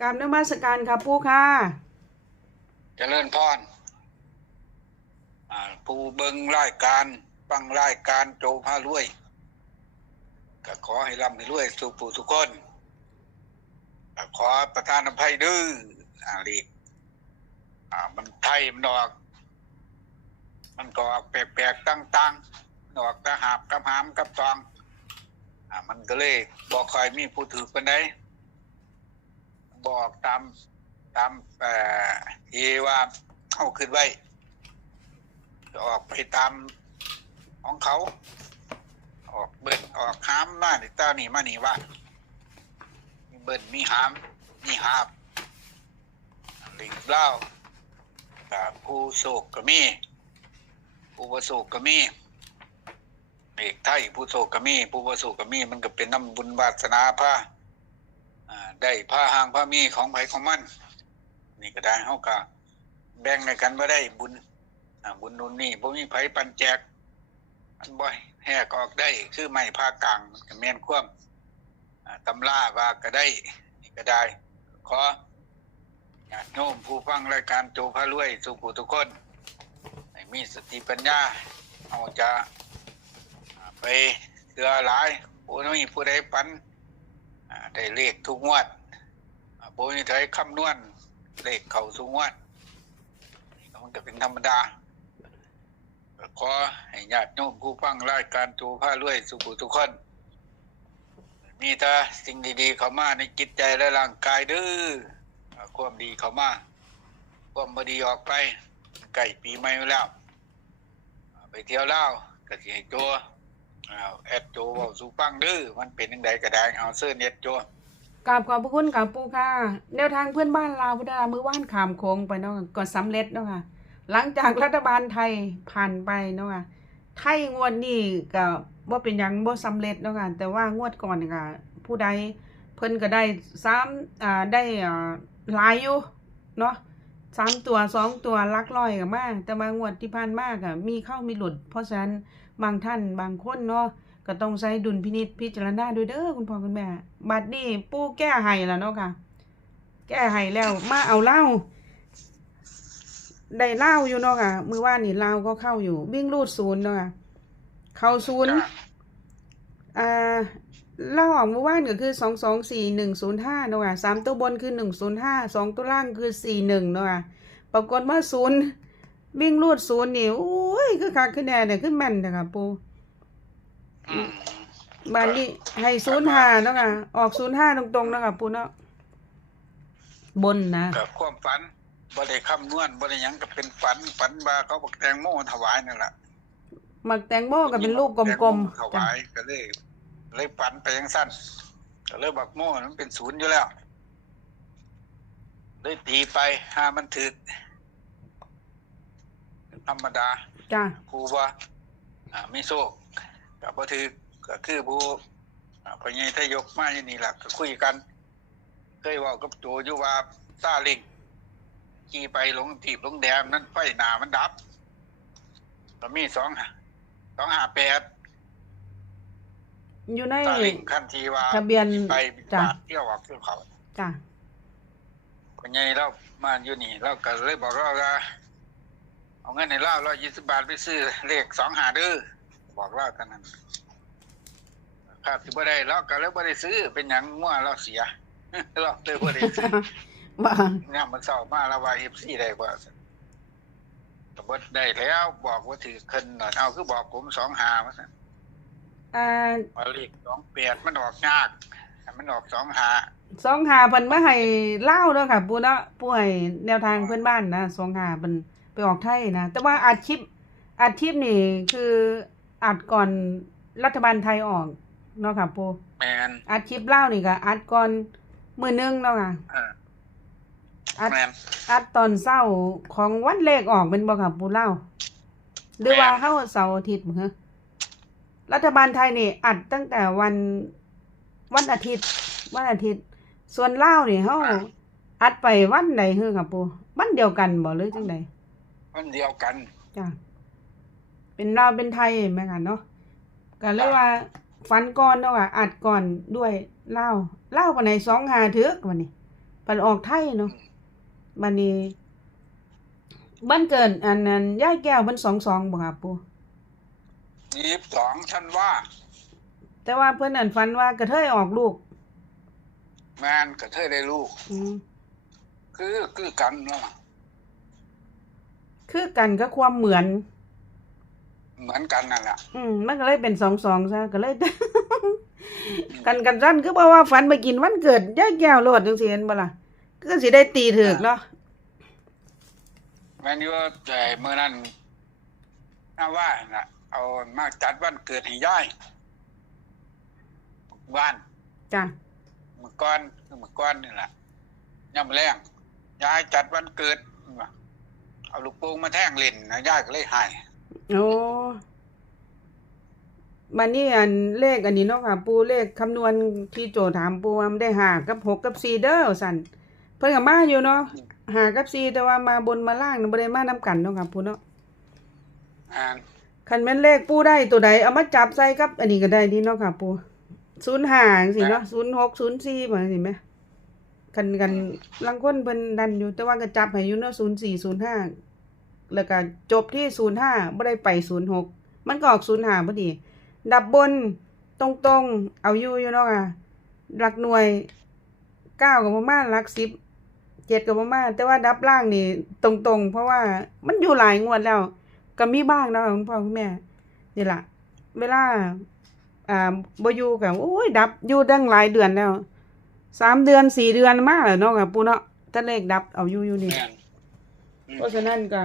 กรรมนมัสการค่ะปู่ค่ะเจริญพรผู้เบิงรายการฟังรายการโจพารวย ก็ขอให้ร่ำให้รวยสุขผู้สุขคนก็ขอประทานอภัยดื้ออาลีกมันไทยมันออก มันก็ออกแปลกๆตั้งๆออกกระหาบกระหามกับตองอมันก็เลยบอกคอยมีผู้ถือกันได้ บอกตามตามเอ่อที่ว่าเขาขึ้นไว้ออกไปตามของเขา ออกเบิ่นออกหามมาในตานี่มานี่ว่ามีเบิ่นมีหามมีหาบลิงเล่ากับผู้โศกก็มีผู้ประโศกก็มีเอกไทยผู้โศกก็มีผู้ประโศกก็มีมันก็เป็นน้ำบุญวาสนาพระอ่า ได้ผ้าหางผ้ามีของไผของมันนี่ก็ได้เฮาก็แบ่งให้กันบ่ได้บุญบุญนู่นนี่บ่มีไผปันแจกอันบ่แหกออกได้คือไม้ผ้ากลางก็แม่นควมอ่าตำราว่าก็ได้นี่ก็ได้ ขอญาติโยมผู้ฟังรายการโจพารวยสุขุทุกคนให้มีสติปัญญาเอาจะไปเสือหลายผู้นี้ผู้ใดปัน ได้เลขทุกงวดโบนี่ไทยคำนวณเลขเข่าสูงวดมันก็เป็นธรรมดาขอให้ญาติโยมผู้ฟังรายการจูผ้ารวยสุขุทุกคน มีแต่สิ่งดีๆ เข้ามาในจิตใจและร่างกายเด้ออ่าความดีเข้ามาความบดีออกไปใกล้ปีใหม่แล้ว ไปเที่ยวเล่าวก็สิให้โจอ่าแอดโจเว้าสู่ฟังเด้อมันเป็นจังไดก็ได้เอาเสื้อเน็ตโจกราบขอบพระคุณค่ะปู่ค่ะ แนวทางเพื่อนบ้านลาวพุทธามือว่านขามโค้งไปเนาะก็สำเร็จเนาะค่ะ หลังจากรัฐบาลไทยผ่านไปเนาะค่ะ ไทยงวดนี้ก็บ่เป็นหยังบ่สำเร็จเนาะค่ะ แต่ว่างวดก่อนนี่ก็ผู้ใดเพิ่นก็ได้ซ้ำอ่าได้อ่าหลายอยู่เนาะสามตัวสองตัวลักร้อยก็มาก แต่ว่างวดที่ผ่านมาก็มีเข้ามีหลุด เพราะฉะนั้น บางท่านบางคนเนาะก็ต้องใช้ดุลพินิจพิจารณาด้วยเด้อคุณพ่อคุณแม่ บัดนี้ปู่แก้ให้แล้วเนาะค่ะ แก้ให้แล้วมาเอาเหล้าได้เหล้าอยู่เนาะค่ะมือว่านี่เหล้าก็เข้าอยู่วิ่งรูดศูนย์เนาะค่ะเข้าศูนย์อ่าเหล้าออกมือว่านก็คือสองสองสี่หนึ่งศูนย์ห้าเนาะค่ะสามตัวบนคือหนึ่งศูนย์ห้าสองตัวล่างคือสี่หนึ่งเนาะค่ะปรากฏว่าศูนย์ วิ่งรูดศูนย์นี่โอ้ยคือคักคือแน่เนี่ยคือแม่นเด้อค่ะปู่อืมบ้านนี้ให้ศูนย์ห้าเนาะค่ะออกศูนย์ห้าตรงๆเนาะค่ะปูเนาะบนนะกับความฝันบ่ได้คำนวณบ่ได้หยังก็เป็นฝันฝันว่าเขาบอกแตงโมถวายนั่นแหละหมักแตงโมก็เป็นลูกกลมแตงโถๆจ้ะวายก็เลยเลยฝันไปยังสั้นก็เลยบักโมมันเป็นศูนย์อยู่แล้วเลยตีไปห้ามันถึก ธรรมดาจ้ะครูว่าอ่าไม่โชคกับบ่ถือก็คือผู้อ่าพอใหญทยกมาอย่างนี้ล่ะก็คุยกัน เคยเว่ากับโจอยู่ว่าซาเลิงขี่ไปลงทีบลงแดมนั้นไฟหนามันดับก็มีสองสองห้าแปดอยู่ในซาเลิงคันทีว่าทะเบียนขี่ไปจ้ะบาดเที่ยวออกเที่ยวเขาจ้ะพอใหญเรามาอยู่นี่เราก็เลยบอกเราว่า เอาเงินในเล่าร้อยยี่สิบบาทไปซื้อเลขสองหาดื้อบอกเล่ากันนั้นครับที่บ่ได้เราก็เลยบ่ได้ซื้อเป็นหยังงัวเราเสียเราเลยบ่ได้ซื้อว่าเนี่ยมันเศร้ามาแล้วว่า FC ได้กว่าก็บ่ได้แล้วบอกว่าถือขึ้นหน่อยเอาคือบอกผม2 5ว่าซั่นอ่าว่าเลข28มันออกยากให้มันออก2 5สองหาเพิ่นมาให้เล่าเนาะค่ะปูเนาะปูให้แนวทางเพื่อนบ้านนะสองหาเพิ่น ไปออกไทยนะ แต่ว่าอัดคลิปอัดคลิปนี่คืออัดก่อนรัฐบาลไทยออกเนาะค่ะปูแม่นอัดคลิปเล่านี่ก็อัดก่อนมือนึงเนาะค่ะเอออัดแม่นอัดตอนเศร้าของวันเลขออกเป็นบ่ค่ะปูเล่าหรือว่าเข้าเสาร์อาทิตย์มั้งฮะรัฐบาลไทยนี่อัดตั้งแต่วันวันอาทิตย์ วันอาทิตย์ ส่วนเล่าวนี่เขาอัดไปวันใดเฮ้อค่ะปูวันเดียวกันบ่หรือจังใด มันเดียวกันจ้ะเป็นลาวเป็นไทยแม่ค่ะเนาะก็เลยว่าฟันก่อนเนาะค่ะอัดก่อนด้วยเล่าวเล่าวปานไหนสองหาเถือกวันนี้ปปันออกไทยเนาะบัดนี้บ้านเกิดอันนั้นย่ายแก้วมัน22บ่ค่ะปู่ยี่สิบสองฉันว่า แต่ว่าเพิ่นอันฝันว่ากระเทยออกลูกแมนกระเทยได้ลูกอืมคือคือกันเนาะ คือกันก็ความเหมือน เหมือนกันนั่นแหละอืมมันก็เลยเป็น22ซะก็เลย กันกันซั่นคือบ่ว่าฝันไปกินวันเกิดย่ายแก้วโลดจังซี่เห็นบ่ล่ะก็สิได้ตีถูกเนาะแมนอยู่แต่เมื่อนั้นน่าว่าน่ะ เอามาจัดวันเกิดให้ย่ายบ้านจ้ะเมื่อก่อนคือเมื่อก่อนนี่แหละย่ำแรงยายจัดวันเกิดว่ะ เอาลูกโป่งมาแท่งเล่นนะยายก็เลยใหายโอ้บัดนี้อันเลขอันนี้เนาะค่ะ ปูเลขคำนวณที่โจถามปูว่ามันได้5กับ6กับ4เด้อสั่นเพิ่นก็มาอยู่เนาะ5กับ4แต่ว่ามาบนมาล่างน่ะบ่ได้มานํกันเนาะค่ะปูเนาะอ่านคันแม่นเลขปูได้ตัวใดเอามาจับใส่กับ อันนี้ก็ได้ดีเนาะค่ะปู05จังซี่เนาะ06 04บ่จังซี่แหมคัน กันลางคนเพิ่นดันอยู่แต่ว่าก็จับให้อยู่เนาะ04 05แล้วก็จบที่05บ่ได้ไป06มันก็ออก05พอดี ดับบนตรงๆเอาอยู่อยู่เนาะค่ะหลักหน่วย9ก็ประมาณหลัก10 7ก็ประมาณแต่ว่าดับล่างนี่ตรงๆเพราะว่ามันอยู่หลายงวดแล้ว ก็มีบ้างเนาะคุณพ่อคุณแม่นี่แหละเวลาอ่าบอยู่ก็โอ้ยดับอยู่ตั้งหลายเดือนแล้ว สามเดือนสี่เดือนมาแล้วเนาะค่ะปู่เนาะถ้าเลขดับเอาอยู่อยู่นี่ แม่นอืมเพราะฉะนั้นก็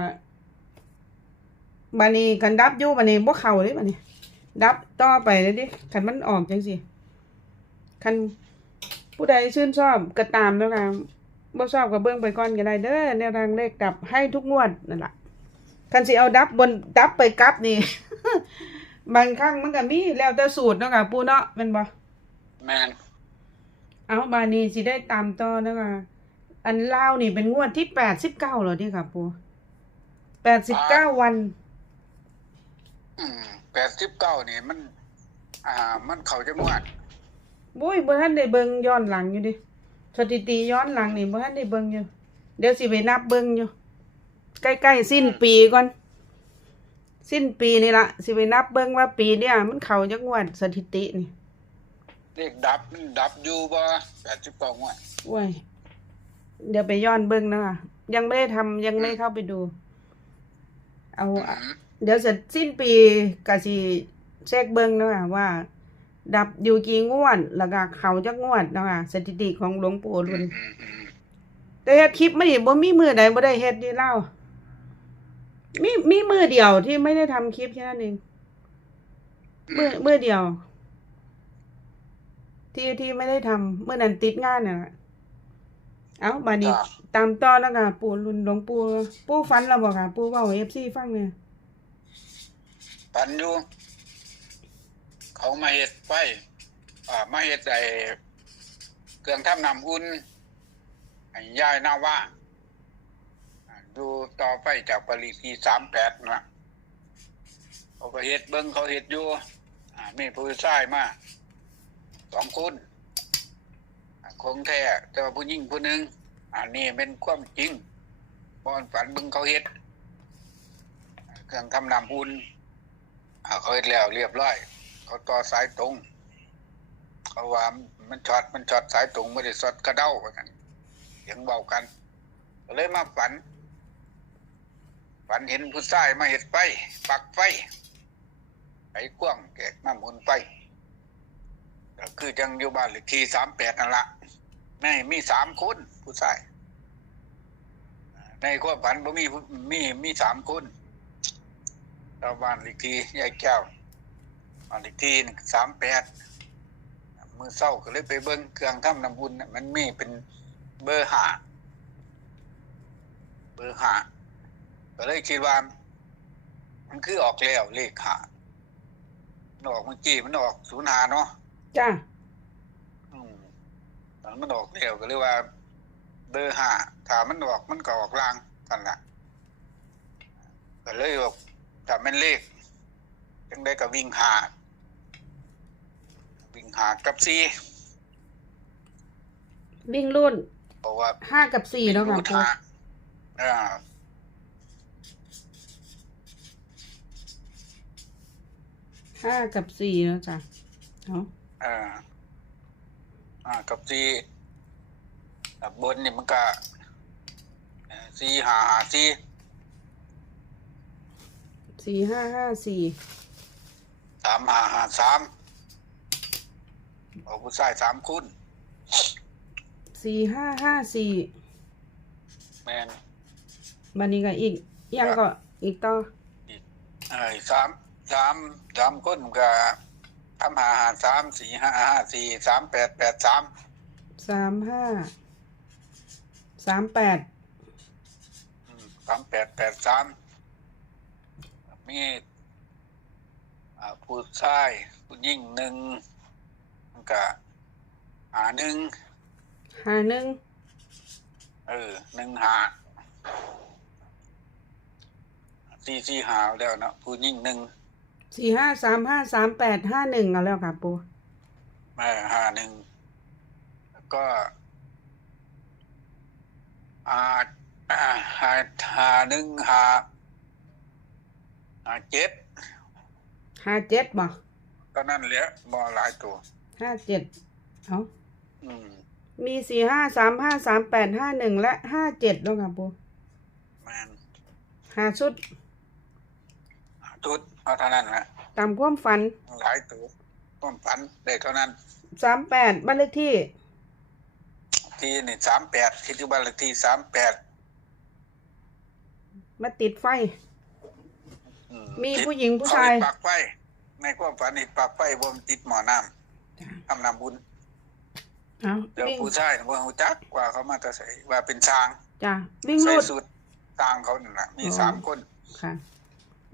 บัดนี้คันดับอยู่บัดนี้บ่เข้าเลยบัดนี้ ดับต่อไปเลยดิคันมันออกจังซี่คันผู้ใดชื่นชอบก็ตามแล้วค่ะบ่ชอบก็เบิ่งไปก่อนก็ได้เด้อแนวทางเลขดับให้ทุกงวดนั่นล่ะคันสิเอาดับบนดับไปกลับนี่ บางครั้งมันก็มีแล้วแต่สูตรเนาะค่ะปู่เนาะแม่นบ่ แม่น เอาบานี้สิได้ตามต่อนะคะอันลาวนี่เป็นงวดที่แปดสิบเก้าเหรอที่ค่ะปูแปดสิบเก้าวัน อืมแปดสิบเก้านี่มัน อ่า มันเขาจะมวดบุ้ยบ่ทันได้เบิ่งย้อนหลังอยู่ดิสถิติย้อนหลังนี่บ่ทันได้เบิ่งอยู่ เดี๋ยวสิไปนับเบิ่งอยู่ ใกล้ๆสิ้นปีก่อน สิ้นปีนี่ละสิไปนับเบิ่งว่าปีเนี้ยมันเข้าจักงวดสถิตินี่ เลขดับมันดับอยู่บ่แปดสิบเก้างวดโอ้ย เดี๋ยวไปย้อนเบิ่งนะคะยังไม่ได้ทำยังไม่เข้าไปดู เอา อืมเดี๋ยวเสร็จสิ้นปีก็สิเช็คเบิ่งเนาะค่ะว่า ดับอยู่กี่งวดแล้วก็เขาจักงวดเนาะค่ะสถิติของหลวงปู่อืรุ่น มอืมอืมแต่เฮ็ดคลิปมานี่บ่มีมือใดบ่ได้เฮ็ดนี่เล่า มีมีมือเดียวที่ไม่ได้ทำคลิปแค่นั้นเอง มือมือเดียว ที่ที่ไม่ได้ทำเมื่อนั้นติดงานน่ะเอาบัดนี้จ้ะตามต่อแล้วค่ะปู่รุ่นหลวงปู่ปู่ฝันแล้วบ่ค่ะปู่เว้าให้ FC ฟังเนี่ยปันอยู่ เขามาเฮ็ดไฟอ่ามาเฮ็ดไอ้เครื่องทำน้ำอุ่นให้ยายนาว่าอ่าดูต่อไปจากปริทีสามแปดนะเขาก็เฮ็ดเบิ้งเขาเฮ็ดอยู่อ่ามีผู้ชายมาส องคนคงแท้แต่ว่าผู้หญิงผู้หนึ่งอันนี้เป็นความจริงบอนฝันบิ้งเขาเฮ็ดเครื่องทำน้ำอุ่นเขาเฮ็ดแล้วเรียบร้อย เขาต่อสายตรงเขาว่ามันช็อตมันช็อตสายตรงไม่ได้ช็อตกระเด้าว่ากันเสียงเบากันเลยมาฝัน ฝันเห็นผู้ชายมาเห็ดไฟปักไฟไฟกว้างแกกน้ำมุนไฟ ก็คือจังอยู่บ้านเลขที่สามแปดนั่นละแม่มีสามคนผู้ชายในความฝันบ่มีมีมีสามคนชาบ้านเลขที่ยายแก้วบ้านเลขที่สามแปดมือเศร้าก็เลยไปเบิ้งเครื่องทำน้ำบุญน่ะมันมีเป็นเบอร์หาเบอร์หาก็เลยคิดว่า มันคือออกแล้วเลขหามันออกเมื่อกี้มันออกศูนย์หาเนาะ จ้าอืมตอนมันออกแล้วก็เลยว่า เบอร์ห้าถ้ามันออกมันก็ออกลางกันละก็เลยบอกถ้ามันเลขจังได้ก็วิ่งหาวิ่งหากับซีวิ่งรุ่นเพราะว่าห้ากับสี่เนาะค่ะรูดปูหาอ่าห้ากับสี่เนาะจ้ะเอา อ่า อ่า กับสี่กับบนนี่มันก็เอ่อสี่หาหาสี่สี่ห้าห้าสี่สามหาหาสามเอาผู้ชายสามคุณสี่ห้าห้าสี่แมนบันนี้ก็อีกอีกอยังก็อีกต่อเอ้ยสามสามสามคนก็สามหาหาสามสี่ห้าห้าสี่สามแปดแปดสามสามห้าสามแปดอืมสามแปดแปดสามมีอ่าผู้ชายผู้หญิงหนึ่งมันก็หาหนึ่งหาหนึ่งเออหนึ่งหาสี่สี่หาแล้วเนาะผู้หญิงหนึ่ง สี่ห้าสามห้าสามแปดห้าหนึ่งเอาแล้วค่ะปูแม่หาหนึ่งแล้วก็อ่าอ่าหาหาหนึ่งหาหาเจ็ดห้าเจ็ดบ่ก็นั่นแหละบ่หลายตัวห้าเจ็ดเอาอืมมีสี่ห้าสามห้าสามแปดห้าหนึ่งและห้าเจ็ดแล้วค่ะปูแม่นหาชุด หาจุดเอาเท่านั้นแหละตามความฝันหลายตัวต้มฝันได้เท่านั้นสามแปดบ้านเลขที่ ที่นี่สามแปดที่ที่บ้านเลขที่สามแปดมาติดไฟอืมีติดผู้หญิงผู้ชายเขเห็นปากไฟในความฝันเห็นปากไฟบ่มนติดหมอน้ำทำน้ำบุญเอาเดี๋ยววิ่งผู้ชายบ่ฮู้จักว่าเขามาแต่ใส่ว่าเป็นช้าง จ้ะวิ่งใส่ลูดสูตรช้างเขานั่นน่ะมีอ๋อสามคนค่ะ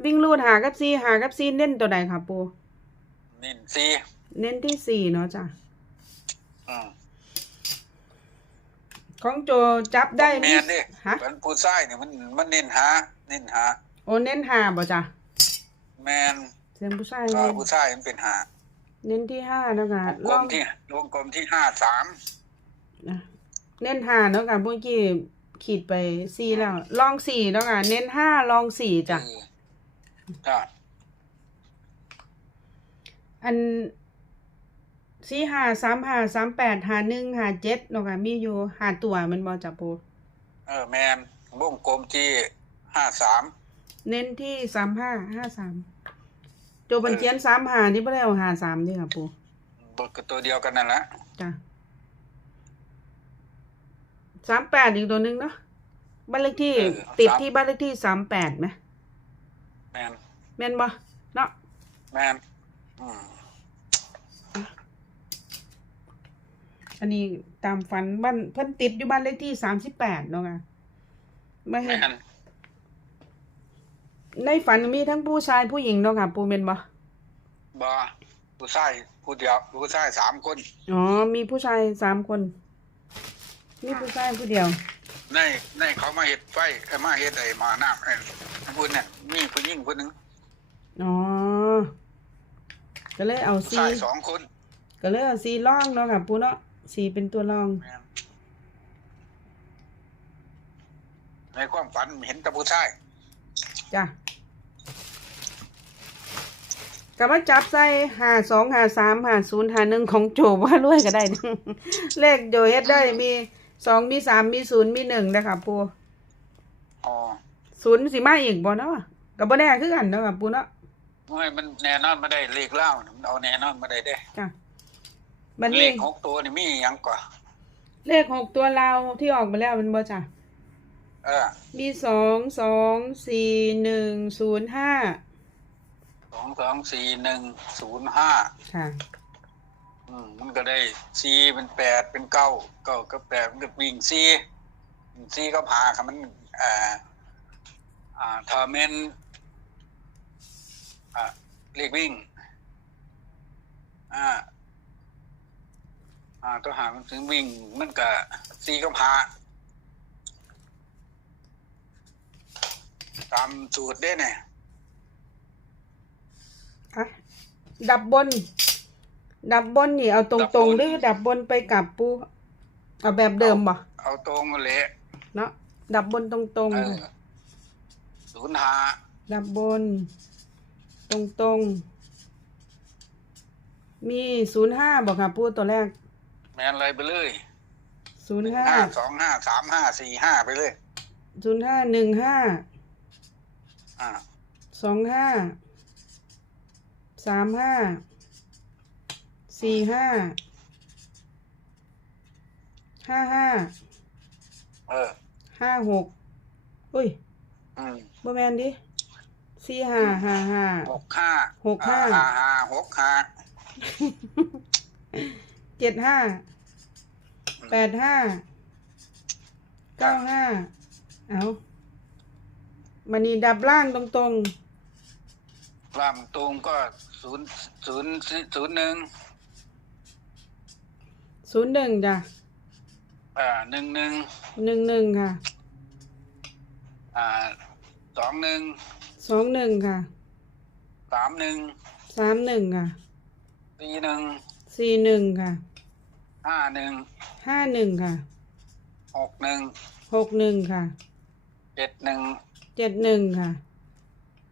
วิ่งลูดหากับซีหากับซีเน้นตัวใดค่ะปูนินซีเน้นที่สี่เนาะจ้ะอืมของโจจับได้แม่นเด้ฮะเป็นผู้ชายเนี่ยมันมันเน้นหาเน้นหาโอเน้นหาบ่จ้ะแม่นเสียงผู้ชายก็เลยผู้ชายมันเป็นหาเน้นที่ห้าแล้วค่ะวงกลลอมงที่วงกลมที่ห้าสามอะเน้นห้าเนาะค่ะเมื่อกี้ขีดไปสี่แล้วลองสี่เนาะค่ะเน้นห้าลองสี่จ้ะ เออจ้ะอันสี่ห้าสามห้าสามแปดห้าหนึ่งห้าเจ็ดเนาะค่ะมีอยู่ห้าตัวแมันบ่จ้ะปูเออแม่นวงกลมที่ห้าสามเน้นที่สามห้าห้าสามโจบันเจียนสามห้านี่ไม่ได้เอาห้าสามนี่ค่ะปูบทก็ตัวเดียวกันนั่นแหละจ้ะสามแปดอีกตัวหนึ่งเนาะบ้านเลขที่ติดที่บ้านเลขที่สามแปดไหม แม่นแม่นบ่เนาะแม่นอืมอันนี้ตามฝันบ้านเพิ่นติดอยู่บ้านเลขที่สามสิบแปดเนาะค่ะไม่เห็แม่นนในฝันมีทั้งผู้ชายผู้หญิงเนาะค่ะปูเมนบ่บ่ผู้ชายผู้เดียวผู้ชายสามคน อ๋อมีผู้ชายสามคน มีผู้ชายผู้เดียว ในในเขามาเฮ็ดไฟเอ้ยมาเฮ็ดไอ้หมาน้ำไอ้บุญนั่นมีผู้ห ญิงคนหนึงอ๋อ ก็เลยเอาผู้ซีชายสองคนก็เลยเอาซีล่องเนาะค่ะปูเนาะซีเป็นตัวรอง แม่นในความฝันเห็นแต่ผู้ชายจ้ะก็มาจับใส่หาสองหาสามหาศูนย์หาหนึ่งของโจว่ารวยก็ได้ เลขโจเฮ็ดได้มีสองมีสามมีศูนย์มีหนึ่งนะคะปูอ๋อศูนย์สิมาอีกบ่เนาะ ก็บ่แน่คือกันเนาะค่ะปูเนาะไม่มันแน่นอนมาได้เลขเล่าน่ะมันเอาแน่นอนมาได้เด้จ้ะมันเลเลขขหกตัวนี่มีหยังกว่าเลขหกตัวเราที่ออกมาแล้วมันบ่จ้ะเออมีสองสองสี่หนึ่งศูนย์ห้าสองสองสี่หนึ่งศูนย์ห้าค่ะ อืมมันก็ได้สี่เป็นแปดเป็นเก้าเก้าก็แปดมันก็วิ่งสี่สี่ก็พาครับมันอ่า อ่าถ้าเมนอ่าเลขวิ่งอ่าอ่าตัวหามันถึงวิ่งมันก็สี่ก็พาตามสูตรได้เนี่ยอะดับบน ดับบนนี่เอาตรงๆหรือดับบนไปกลับปูเอาแบบเดิมบ่เอาเอาตรงแหละเนาะดับบนตรงเอๆอค่ะ ศูนย์ห้าดับบน ตรงตรงๆมีศูนย์ห้าบอกค่ะปูตัวแรกแมนอะไรไปเลยศูนหย์นึ่งห้าห้าสองห้าสามห้าสี่ห้าไปเลย ศูนย์ห้าหนึ่งห้าอ่าสองห้าสามห้าสี่ห้าห้าห้าเออห้าหกอุ้ย อืมบ่แมนดิสี่ห้าห้าห้า หกห้าหกห้า อ่ห้าห้าหกห้าเจ็ดห้าแปดห้าเก้าห้าเอามันนี่ดับล่างตรงลำตรงก็ศูนย์ศูนย์ศูนย์หนึ่งๆศูนย์หนึ่งจ้ะอ่าหนึ่งหนึ่งหนึ่งหนึ่งค่ะ อ่า สองหนึ่งสองหนึ่งค่ะสามหนึ่งสามหนึ่งค่ะสี่หนึ่งสี่หนึ่งค่ะห้าหนึ่งห้าหนึ่งค่ะหกหนึ่งหกหนึ่งค่ะเจ็ดหนึ่งเจ็ดหนึ่งค่ะ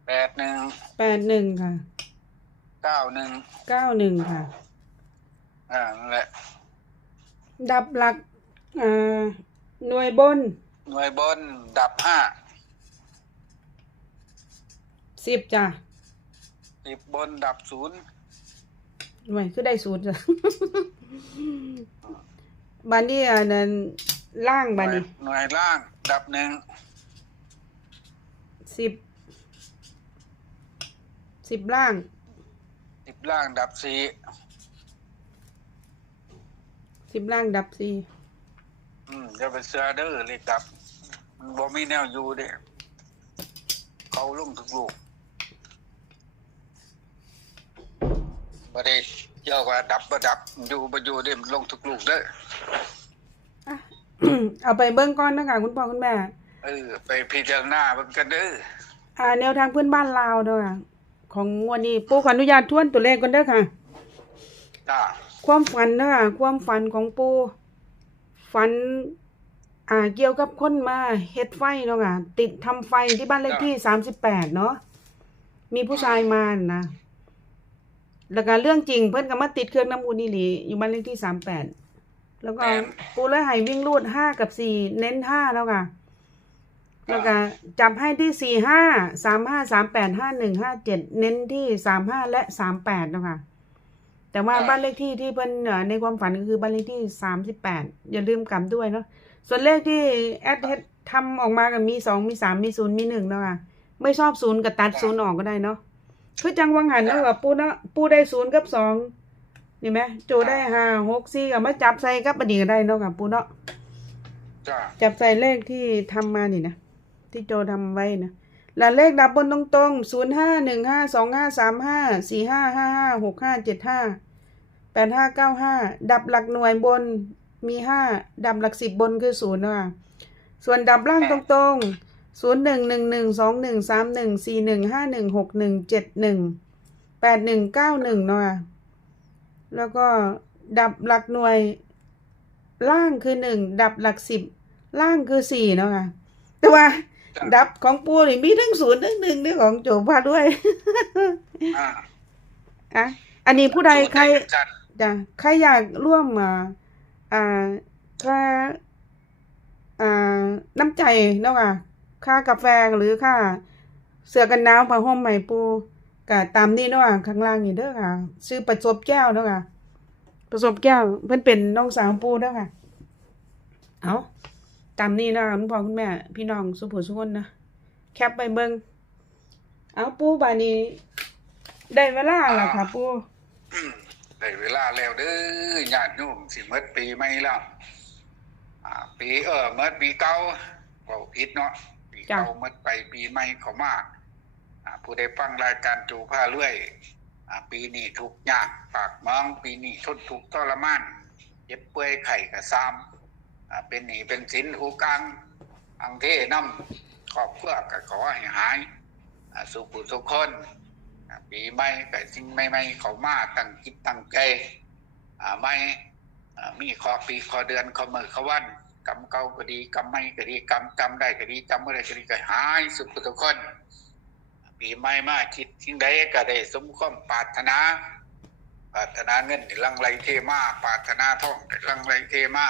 แปดหนึ่งแปดหนึ่งค่ะเก้าหนึ่งเก้าหนึ่งค่ะอ่านั่นแหละดับหลักอ่าหน่วยบน หน่วยบนดับห้า สิบจ้ะสิบบนดับศูนย์หน่วยคือได้ศูนย์จ้ะบันนี้อันนั้นล่างบันนี้หน่วยล่าง ดับหนึ่งสิบสิบล่าง สิบล่างดับสี่สิบล่างดับสี่อืมจะไปเสือเด้อเลยดับ มันบ่มีแนวอยู่เด้เขาลงทุกลูก บ่ได้เยอะว่าดับบ่ดับอยู่บ่อยู่เด้มันลงทุกลูกเด้ออะเอาไปเบิ้งก้อนนะคะคุณพ่อคุณแม่ เออ ไปพิจารณาเบิ่งกันเด้ออ่า แนวทางเพื่อนบ้านลาวเด้อค่ะของงวันนี้ปู่ขออนุญาตทวนตัวเลขกันเด้อค่ะจ้าความฝันเด้อค่ะความฝันของปู่ฝัน อ่าเกี่ยวกับคนมาเฮ็ดไฟเนาะค่ะติดทำไฟที่บ้านเลขที่สามสิบแปดเนาะมีผู้ชายมานะ แล้วก็เรื่องจริงเพิ่นก็มาติดเครื่องน้ำอุ่นอีหลีอยู่บ้านเลขที่สามแปดแล้วก็ปูเลยให้วิ่งรูดห้ากับสี่เน้นห้าแล้วค่ะ แล้วก็จับให้ที่สี่ห้าสามห้าสามแปดห้าหนึ่งห้าเจ็ดเน้นที่สามห้าและสามแปดเนาะค่ะ แต่ว่าบ้านเลขที่ที่เพิ่นเอ่อในความฝันก็คือบ้านเลขที่สามสิบแปดอย่าลืมกำด้วยเนาะส่วนเลขที่แอดเฮ็ดทำออกมาก็มีสองมีสามมีศูนย์มีหนึ่งเนาะค่ะ ไม่ชอบศูนย์ก็ตัดศูนย์ออกก็ได้เนาะ คือจังวังหันเนาะกับปูเนาะปูได้ศูนย์กับสองนี่ไหมโจได้ห้าหกสี่ก็มาจับใส่กับอันนี้ก็ได้เนาะกับปูเนาะจ้าจับใส่เลขที่ทำมานี่นะที่โจทำไว้นะแล้วเลขดับบนตรงๆศูนย์ห้าหนึ่งห้าสองห้าสามห้าสี่ห้าห้าห้าหกห้าเจ็ดห้าแปดห้าเก้าห้าดับหลักหน่วยบนมีห้าดับหลักสิบบนคือศูนย์เนาะส่วนดับล่างตรงๆ ศูนย์หนึ่งหนึ่งหนึ่งสองหนึ่งสามหนึ่งสี่หนึ่งห้าหนึ่งหกหนึ่งเจ็ดหนึ่งแปดหนึ่งเก้าหนึ่งเนาะแล้วก็ดับหลักหน่วยล่างคือหนึ่งดับหลักสิบล่างคือสี่เนาะค่ะแต่ว่าดับของปูนี่มีทั้งศูนย์ทั้งหนึ่งด้วยของโจพาด้วยอ่าอะอันนี้ผู้ใดใครจัดจ้ะใครอยากร่วมอ่าอ่าค่าอ่าน้ำใจเนาะค่ะ ค่ากาแฟหรือค่าเสื้อกันหนาวผ้าห่มใหม่ปูก็ตามนี้เนาะข้างล่างนี่เด้อค่ะชื่อประสบแก้วเนาะค่ะประสบแก้วเพิ่นเป็นน้องสาวปูเด้อค่ะ เอาตามนี้เนาะคุณพ่อคุณแม่ พี่น้องสุภุสุคนนะแคปไปเบิ่งเอาปูบานี้ได้เวลาแล้วค่ะ ปูได้เวลาแล้วเด้อญาติโยมสิเมดปีใหม่แล้วปีเออเมดปีเก่าเว้าผิดเนาะ เก่าเมดไปปีใหม่เขามาผู้ใดฟังรายการจูผ้าเรื่อยปีนี้ทุกยากปากมองปีนี้ทนทุกทรมานเจ็บเปื่อยไข้กระซามเป็นหนี้เป็นสินหูกังอังเทน้ำครอบเครัวก็ขอให้หายสุขุสุขคนปีใหม่ก็สิ่งใหม่ๆเขามาตั้งจิตตั้งใจไม่มีขอปีขอเดือนขอมือขอวัน กรรมเก่าก็ดีกรรมใหม่ก็ดีกรรมจำได้ก็ดีจำไม่ได้ก็ดีก็หายสุขทุกคนปีใหม่มาคิดทิ้งใดก็ได้สมความปรารถนาปรารถนาเงินลังไหลเทมาปรารถนาทองลังไหลเทมา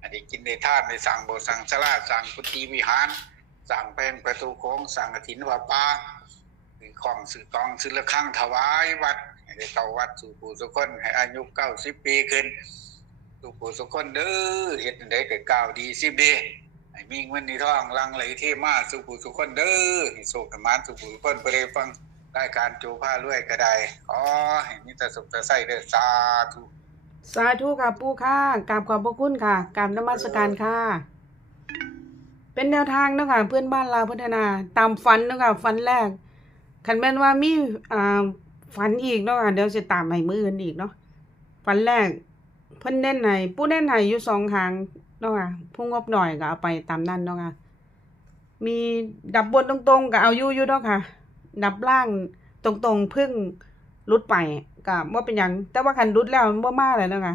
อันนี้กินในท่านในสั่งโบสั่งสลาสั่งกุฏิวิหาร สั่งแปลงประตูโค้งสั่งกฐินวัดป่ามีของสื่อกองสื่อละข้างถวายวัดให้ได้เข้าวัดสู่ผู้สุคนให้อายุเก้าสิบปีขึ้น สู่ผู้สุคนเด้อเฮ็ดจั่งใดก็ก้าวดีสิบดีให้มีเงินในท้องลังไหลเทมาสู่ผู้สุคนเด้อให้โชคให้หมานสู่ผู้สุคนไปได้ฟังรายการโจผ้ารวยก็ได้ขอให้มีแต่สุขแต่ใส่เด้อสาธุสาธุค่ะปู่ค่ะกราบขอบพระคุณค่ะกราบนมัสการค่ะ เป็นแนวทางเนาะค่ะเพื่อนบ้านลาพัฒนาตามฝันเนาะค่ะฝันแรกคันแม่นว่ามีอ่าฝันอีกเนาะค่ะเดี๋ยวจะตามให้มืออื่นอีกเนาะฝันแรก เพิ่นเน้นให้ผู้เน้นให้อยู่สองหางเนาะค่ะผู้งบหน่อยก็เอาไปตามนั้นเนาะค่ะมีดับบนตรงๆก็เอาอยู่อยู่เนาะค่ะ ดับล่างตรงๆพึ่งรุดไปก็บ่เป็นหยังแต่ว่าคันรุดแล้วมันบ่มาแล้วเนาะค่ะ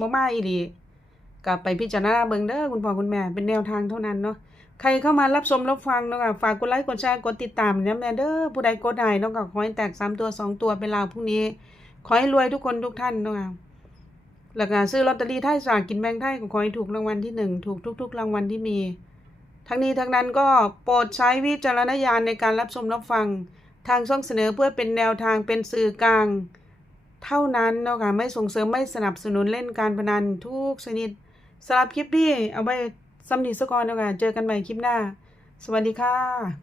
บ่มาอีหลีก็ไปพิจารณาเบิ่งเด้อคุณพ่อคุณแม่เป็นแนวทางเท่านั้นเนาะใครเข้ามารับชมรับฟังเนาะค่ะฝากกดไลค์กดแชร์กดติดตามนะแม่เด้อผู้ใดกดได้เนาะก็ขอให้แตกสามตัวสองตัวเป็นลาวพรุ่งนี้ขอให้รวยทุกคนทุกท่านเนาะค่ะ แล้วก็ซื้อลอตเตอรี่ไทยสากกินแบงไทยขอให้ถูกรางวัลที่หนึ่งถูกทุก ๆ รางวัลที่มี ทั้งนี้ทั้งนั้นก็โปรดใช้วิจารณญาณในการรับชมรับฟัง ทางช่องเสนอเพื่อเป็นแนวทางเป็นสื่อกลาง เท่านั้นเนาะค่ะไม่ส่งเสริมไม่สนับสนุนเล่นการพนันทุกชนิดสำหรับคลิปนี้เอาไว้สำนีสกอนเนาะค่ะเจอกันใหม่คลิปหน้า สวัสดีค่ะ